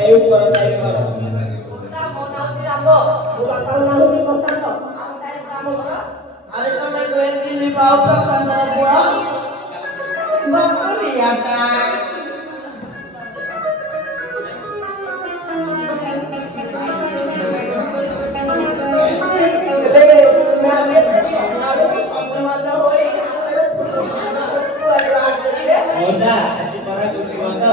এই উপর সাই ঘর সা মনাউতি রামো বাপা নাহুতি প্রশান্ত আর সাই রামো ঘর আরে তুমি কোয়েন্টি লিবাও প্রশান্ত বুয়া বাবা লিয়াটা Oda, aji para kunci masa.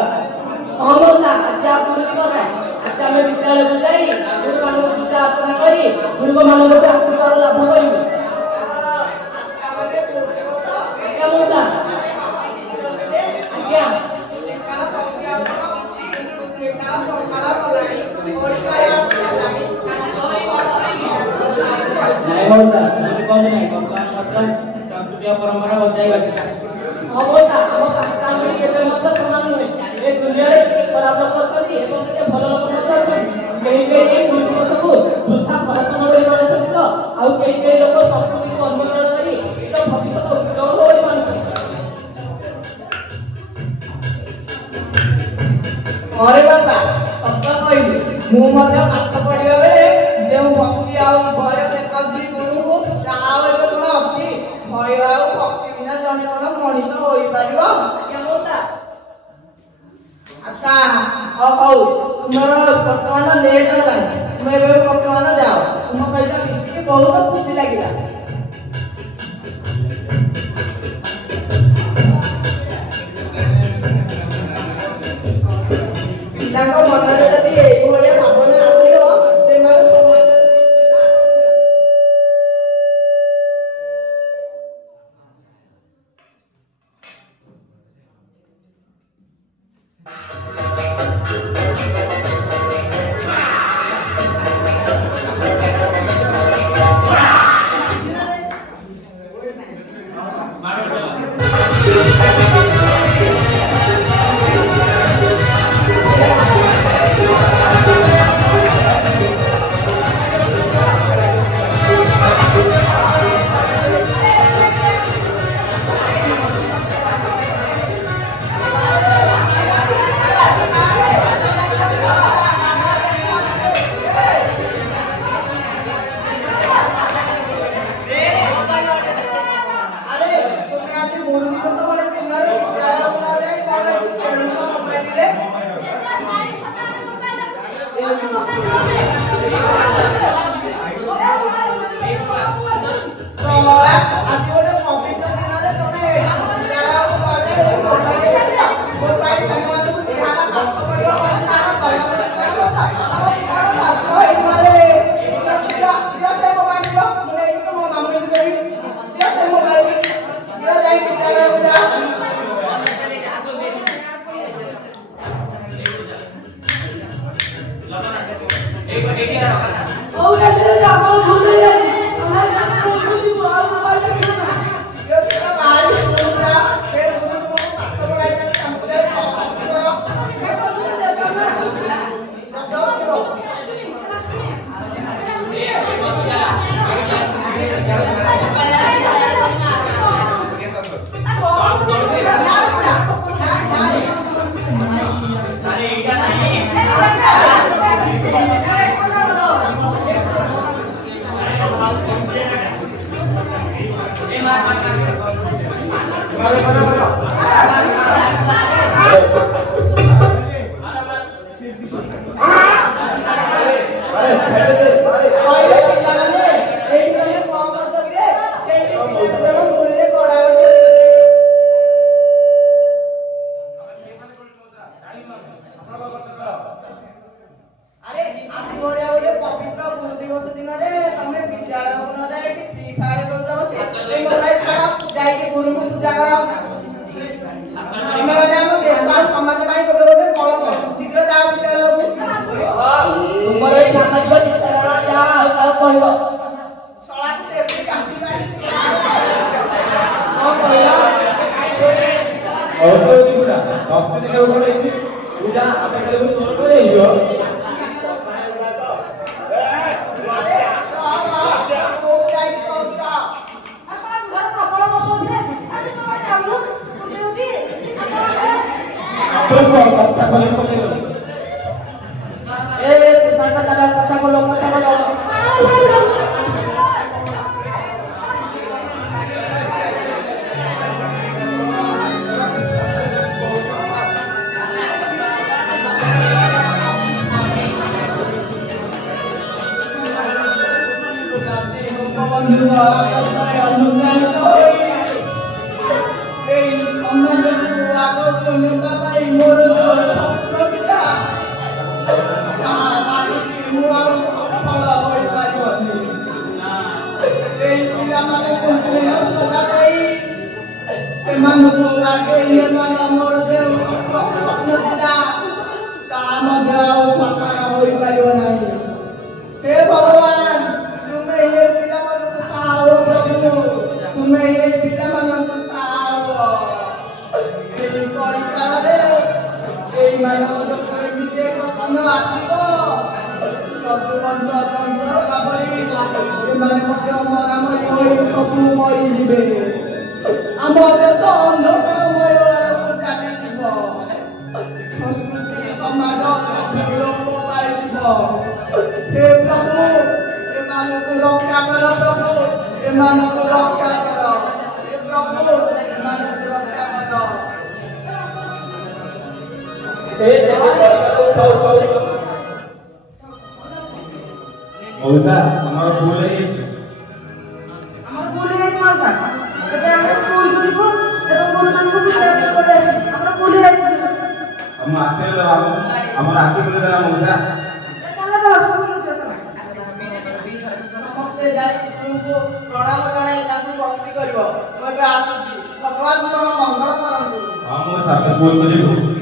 অমসা আজ আপনি কথা আজ আমি বিদ্যালয়ে যাই গুরু মানব পূজা অর্চনা করি গুরু মানবকে আশীর্বাদ লাভ করিব অমসা আজ্ঞা Naik Oda, nanti kau naik kontan kontan सांस्कृतिक परंपरा बजाई बाजी. অমসা আমার পাকিস্তান কেবে মত সমান নয় এই দুনিয়ারে খারাপ লোক অଛନ୍ତି এবং কেতে ভালো লোক মত অଛନ୍ତି কেই কেই গুরু দিবসକୁ বৃথা পড়াশোনা କରି ମାନୁଛନ୍ତି ତ ଆଉ କେଇ କେଇ ଲୋକ ସଂସ୍କୃତିକୁ ଅନୁକରଣ କରି ତ ଭବିଷ୍ୟତ ଉଜ୍ଜଳ ହୋଇ ମାନୁଛନ୍ତି अरे बापा सत कहली मु पाठ पढ़िया बेले जो भक्ति आउ भय देखी गुरु ताऊ एबे कोन अछि भय आउ भक्ति बिना जने कोन मनीष होई परियो অমসা अच्छा हौ तुमरो वर्तमान लेट होला तुम एबे वर्तमान जाओ तुम सहित मिसिके बहुत खुशी लागिला ପିଲାଙ୍କ ମନରେ ଯଦି ଏଇଭଳିଆ ଭାବନା ଆସିବ ସେମାନେ ସମାଜ ବନ୍ଧୁ ଆକାଶରେ ଅନୁପ୍ରାଣିତ ହୋଇ ଏଇ ସମାଜକୁ ଆଗକୁ ନେବା ପାଇଁ ମୋର ଯୋଉ ସ୍ୱପ୍ନ ଥିଲା ତାହା ଭାବିଛି ମୁଁ ଆଉ ସଫଳ ହୋଇପାରିବନି। ଏଇ ପିଲାମାନଙ୍କୁ ସ୍ନେହ ଶ୍ରଦ୍ଧା ଦେଇ ସେମାନଙ୍କୁ ଆଗେଇ ନେବାର ମୋର ଯେଉଁ ସ୍ୱପ୍ନ ଥିଲା ତାହା ମଧ୍ୟ ଆଉ ସାକାର ହୋଇପାରିବ ନାହିଁ। हे भगवान तुम्हें ये पिलाମାନଙ୍କୁ ସାହାଯ୍ୟ ପ୍ରଭୁ ତୁମେ ଏ ପିଲାମାନଙ୍କୁ ସାହାଯ୍ୟ ଏଇ କଳିକାଳରେ ଏଇମାନଙ୍କ ଯୋଗୁଁ ଏମିତି ଏକ ଦିନ ଆସିବ ଚତୁବଂଶ ଧ୍ୱଂସ ହେଲା ପରି ଏମାନେ ମଧ୍ୟ ମରାମରି ହୋଇ ସବୁ ମରିଯିବେ। ଆମ ଦେଶ ଅନ୍ଧକାରମୟ ଆଡ଼କୁ ଚାଲିଯିବ। ସଂସ୍କୃତି ସମାଜ ସବୁ ଲୋପ ପାଇଯିବ। हे प्रभु एମାନଙ୍କୁ ରକ୍ଷା କର ପ୍ରଭୁ ଏମାନଙ୍କୁ ରକ୍ଷା କର। हे प्रभु ଏମାନଙ୍କୁ ରକ୍ଷା କର। ମଉସା ଆମର ଭୁଲ ହେଇଯାଇଛି। ଆମର ଭୁଲ ହେଇଯାଇଛି ମଉସା। ଏବେ ଆମେ ସ୍କୁଲକୁ ଯିବୁ ଏବଂ ଗୁରୁମାନଙ୍କୁ ବିଦାୟ କରି ଆସିବୁ। ଆମର ଭୁଲ ହେଇଯାଇଛି। ଆମ ଆଖିରେ ଆମର ଆଖି ବୁଲେଇ ଦେଲା ମଉସା। ସମସ୍ତେ ଯାଇ ଗୁରୁଙ୍କୁ ପ୍ରଣାମ ଜଣାଇ ତାଙ୍କୁ ଭକ୍ତି କରିବ। ମୁଁ ଏବେ ଆସୁଛି। ଭଗବାନ ତୁମର ମଙ୍ଗଳ କରନ୍ତୁ। ହଁ ମଉସା ସ୍କୁଲକୁ ଯିବୁ।